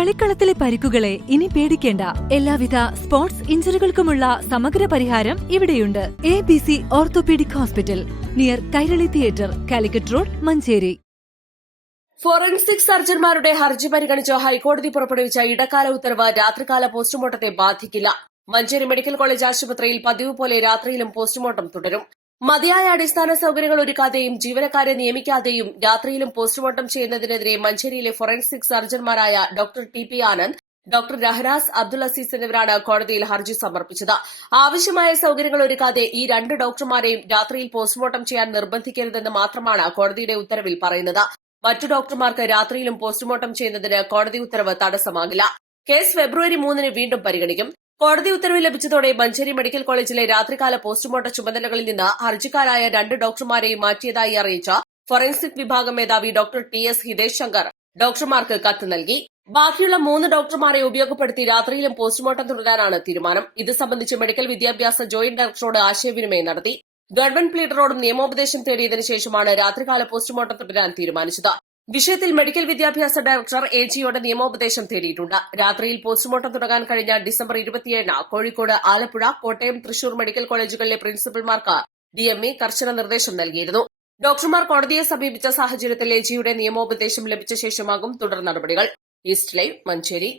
കളിക്കളത്തിലെ പരിക്കുകളെ ഇനി പേടിക്കേണ്ട. എല്ലാവിധ സ്പോർട്സ് ഇഞ്ചുറികൾക്കുമുള്ള സമഗ്ര പരിഹാരം ഇവിടെയുണ്ട്. ABC orthopaedic hospital, near Kairali theatre, Calicut road, Manjeri. Forensic സർജൻമാരുടെ ഹർജി പരിഗണിച്ച് ഹൈക്കോടതി പുറപ്പെടുവിച്ച ഇടക്കാല ഉത്തരവ് രാത്രികാല പോസ്റ്റ്മോർട്ടത്തെ ബാധിക്കില്ല. മഞ്ചേരി മെഡിക്കൽ കോളേജ് ആശുപത്രിയിൽ പതിവ് പോലെ രാത്രിയിലും പോസ്റ്റ്മോർട്ടം തുടരും. മതിയായ അടിസ്ഥാന സൌകര്യങ്ങൾ ഒരുക്കാതെയും ജീവനക്കാരെ നിയമിക്കാതെയും രാത്രിയിലും പോസ്റ്റ്മോർട്ടം ചെയ്യുന്നതിനെതിരെ മഞ്ചേരിയിലെ ഫോറൻസിക് സർജൻമാരായ doctor TP Anand, doctor Rahanas Abdul Aziz എന്നിവരാണ് കോടതിയിൽ ഹർജി സമർപ്പിച്ചത്. ആവശ്യമായ സൌകര്യങ്ങൾ ഒരുക്കാതെ ഈ രണ്ട് ഡോക്ടർമാരെയും രാത്രിയിൽ പോസ്റ്റ്മോർട്ടം ചെയ്യാൻ നിർബന്ധിക്കരുതെന്ന് മാത്രമാണ് കോടതിയുടെ ഉത്തരവിൽ പറയുന്നത്. മറ്റു ഡോക്ടർമാർക്ക് രാത്രിയിലും പോസ്റ്റ്മോർട്ടം ചെയ്യുന്നതിന് കോടതി ഉത്തരവ് തടസ്സമാകില്ല. കേസ് ഫെബ്രുവരി 3 വീണ്ടും പരിഗണിക്കും. കോടതി ഉത്തരവ് ലഭിച്ചതോടെ മഞ്ചേരി മെഡിക്കൽ കോളേജിലെ രാത്രികാല പോസ്റ്റ്മോർട്ടം ചുമതലകളിൽ നിന്ന് ഹർജിക്കാരായ രണ്ട് ഡോക്ടർമാരെയും മാറ്റിയതായി അറിയിച്ച ഫോറൻസിക് വിഭാഗം മേധാവി ഡോക്ടർ TS ഹിതേഷ് ശങ്കർ ഡോക്ടർമാർക്ക് കത്ത് നൽകി. ബാക്കിയുള്ള 3 ഡോക്ടർമാരെ ഉപയോഗപ്പെടുത്തി രാത്രിയിലും പോസ്റ്റ്മോർട്ടം തുടരാനാണ് തീരുമാനം. ഇത് സംബന്ധിച്ച് മെഡിക്കൽ വിദ്യാഭ്യാസ ജോയിന്റ് ഡയറക്ടറോട് ആശയവിനിമയം നടത്തി. ഗവൺമെന്റ് പ്ലീഡറോടും നിയമോപദേശം തേടിയതിനു ശേഷമാണ് രാത്രികാല പോസ്റ്റ്മോർട്ടം തുടരാൻ തീരുമാനിച്ചത്. വിഷയത്തിൽ മെഡിക്കൽ വിദ്യാഭ്യാസ ഡയറക്ടർ AGയോട് നിയമോപദേശം തേടിയിട്ടുണ്ട്. രാത്രിയിൽ പോസ്റ്റ്മോർട്ടം തുടങ്ങാൻ കഴിഞ്ഞ ഡിസംബർ 27 കോഴിക്കോട്, ആലപ്പുഴ, കോട്ടയം, തൃശൂർ മെഡിക്കൽ കോളേജുകളിലെ പ്രിൻസിപ്പൽമാർക്ക് DME കർശന നിർദ്ദേശം നൽകിയിരുന്നു. ഡോക്ടർമാർ കോടതിയെ സമീപിച്ച സാഹചര്യത്തിൽ AGയുടെ നിയമോപദേശം ലഭിച്ച ശേഷമാകും തുടർ നടപടികൾ. East live, Manjeri.